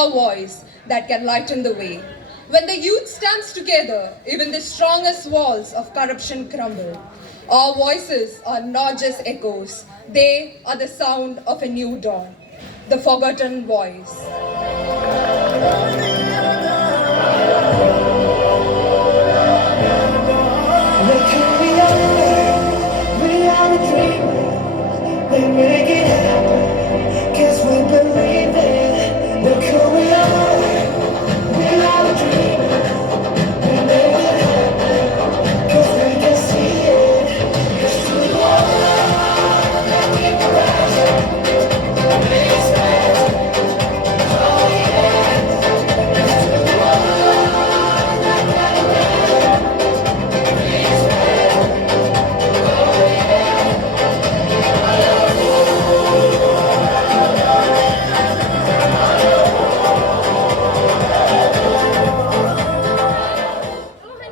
A voice that can lighten the way. When the youth stands together, even the strongest walls of corruption crumble. Our voices are not just echoes, they are the sound of a new dawn. The forgotten voice. Look who we are the dreamers, we make it happen, 'cause we believe it. Look who we are the dreamers, we make it happen, 'cause we can see it. It's through the wall that we can rise up, face rise, oh yeah. It's through the wall that we can rise up, face rise, oh yeah.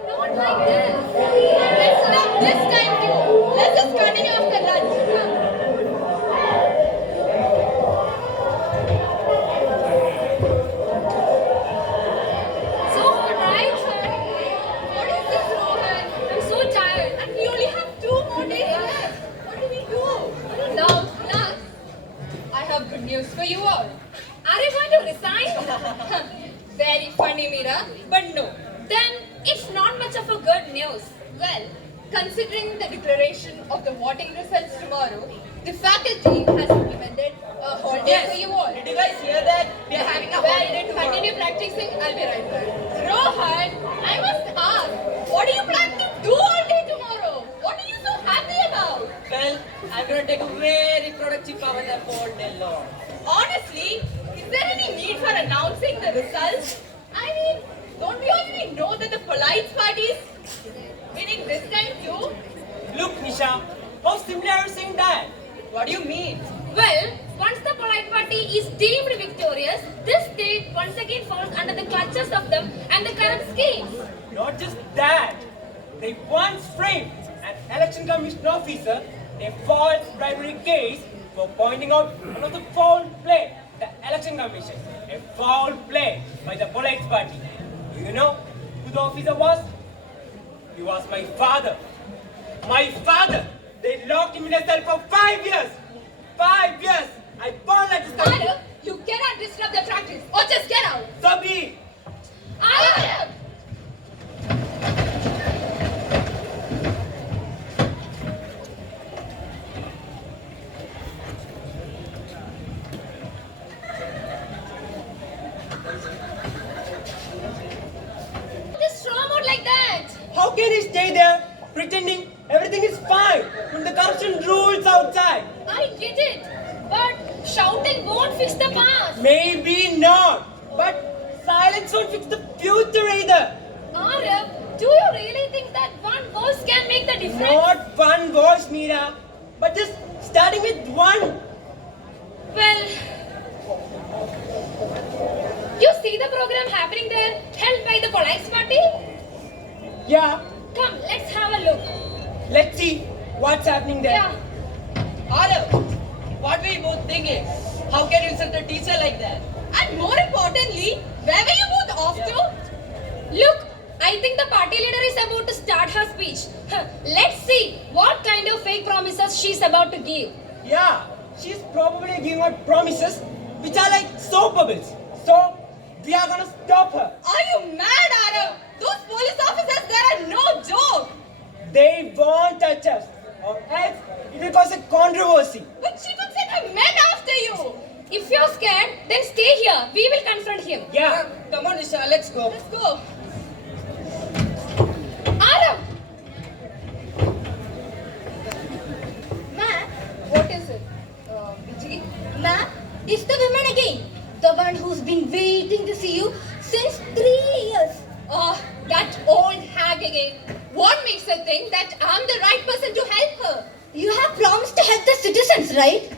Not like this. Listen up this time too. Let's just continue after lunch. So hot, right? What is this, Rohan? I'm so tired, and we only have 2 more days left. What do we do? Now, plus, I have good news for you all. Are you going to resign? Very funny, Meera, but no. Then it's not much of a good news. Well, considering the declaration of the voting results tomorrow, the faculty has implemented a holiday for you all. Did you guys hear that? We are having a holiday Well, tomorrow. continue practicing. I'll be right back. Rohan, I must ask, what do you plan to do all day tomorrow? What are you so happy about? Well, I'm going to take a very productive hour there for all day long. Honestly, is there any need for announcing the results? I mean, don't we already know that the polite party is winning this time too? Look, Nisha, how simply are you saying that? What do you mean? Well, once the polite party is deemed victorious, this state once again falls under the clutches of them and the corrupt schemes. Not just that. They once framed an election commission officer in a false bribery case for pointing out one of the foul play, the election commission. A foul play by the polite party. Do you know who the officer was? He was my father. My father! They locked him in a cell for 5 years! 5 years! I burned like this country! Arab, you cannot disrupt the practice or just get out. Sabi! Arab! Just throw him out like that. How can he stay there pretending everything is fine when the corruption rules outside? I get it. But shouting won't fix the past. Maybe not, but silence won't fix the future either. Arab, do you really think that one voice can make the difference? Not one voice, Meera, but just starting with one. Well, you see the program happening there, held by the police party? Yeah, Come, let's have a look. let's see what's happening there. Yeah. Arab, what were you both thinking? How can you insult a teacher like that? And more importantly, where were you both off to? Look, I think the party leader is about to start her speech. Let's see what kind of fake promises she's about to give. Yeah, she's probably giving out promises which are like soap bubbles. So, we are gonna stop her. Are you mad, Arab? Those police officers, they are no joke. They won't touch us, or else it will cause a controversy. But she could send her men after you. If you're scared, then stay here. We will confront him. Yeah, come on, Nisha, let's go. Let's go. Arab! Ma'am, what is it? Vijay? Ma'am, it's the woman again. The one who's been waiting to see you since 3 years. Oh, that old hag again. What makes her think that I'm the right person to help her? You have promised to help the citizens, right?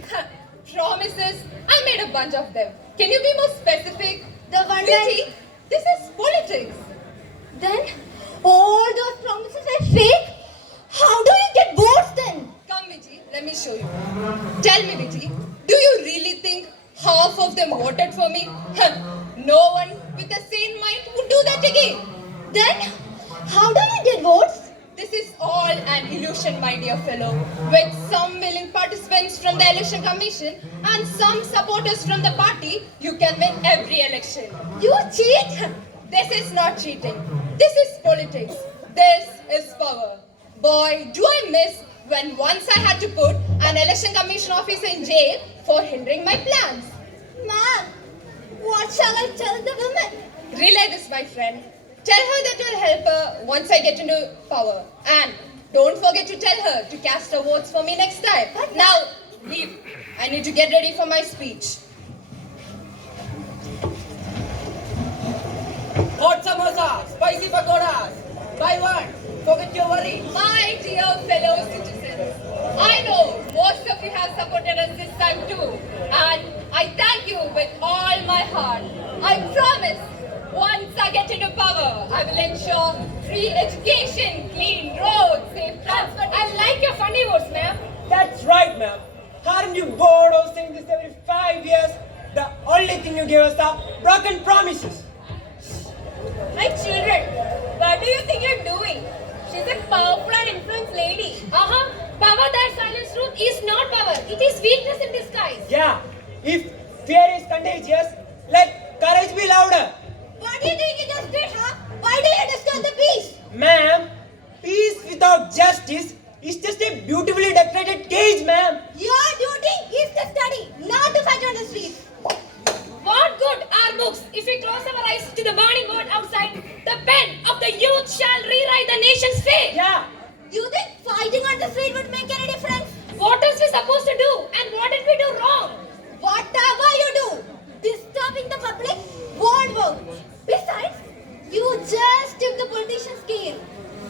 Promises? I made a bunch of them. Can you be more specific? The one Vijay, this is politics. Then all those promises are fake? How do you get votes then? Come, Vijay, let me show you. Tell me, Vijay, do you really think half of them voted for me? No one with a sane mind would do that again. Then, how do you get votes? This is all an illusion, my dear fellow. With some willing participants from the election commission and some supporters from the party, you can win every election. You cheat? This is not cheating. This is politics. This is power. Boy, do I miss when once I had to put an election commission officer in jail for hindering my plans. Ma'am, what shall I tell the women? Relay this, my friend. Tell her that you'll help her once I get into power. And don't forget to tell her to cast her votes for me next time. But Now, leave. I need to get ready for my speech. Hot samosa, spicy pakoras. Buy one, forget your worry. My dear fellow citizens, I know most of you have supported us this time too. And I thank you with all my heart. I promise, once I get into power, I will ensure free education, clean roads, safe transport. I like your funny words, ma'am. That's right, ma'am. Aren't you bored of saying this every 5 years? The only thing you gave us are broken promises. My children, what do you think you're doing? She's a powerful and influenced lady. Power that silence truth is not power. It is weakness in disguise. Yeah, if fear is contagious, let courage be louder. What do you think you just did, huh? Why do you disturb the peace? Ma'am, peace without justice is just a beautifully decorated cage, ma'am. Your duty is to study, not to fight on the streets. What good are books if we close our eyes to the burning word outside? The pen of the youth shall rewrite the nation's fate. Yeah, You think fighting on the street would make any difference? What else we supposed to do? And what did we do wrong? Whatever you do, disturbing the public won't work. Besides, you just took the politician's care.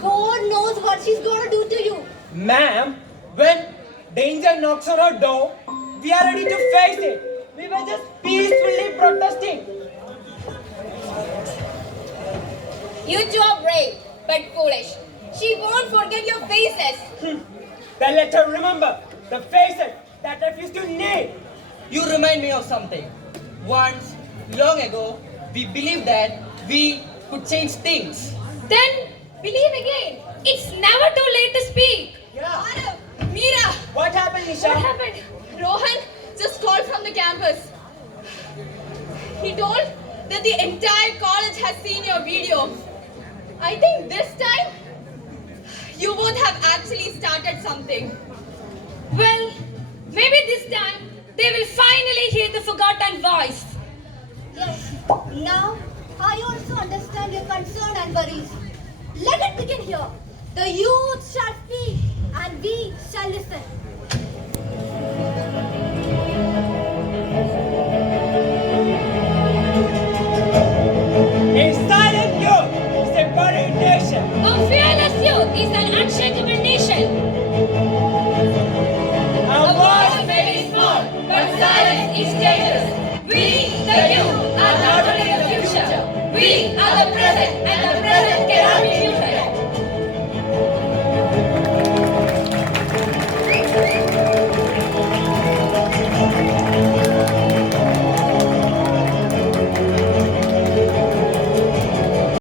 God knows what she's gonna do to you. ma'am, when danger knocks on our door, we are ready to face it. We were just peacefully protesting. You two are brave, but foolish. She won't forget your faces. Then let her remember the faces that refuse to kneel. You remind me of something. Once, long ago, we believed that we could change things. Then believe again. It's never too late to speak. Yeah. Arav, Meera, What happened, Nisha? What happened? Rohan just called from the campus. He told that the entire college has seen your video. I think this time you both have actually started something. Well, maybe this time they will finally hear the forgotten voice. Yes, now I also understand your concern and worries. Let it begin here. The youth shall speak and we shall listen.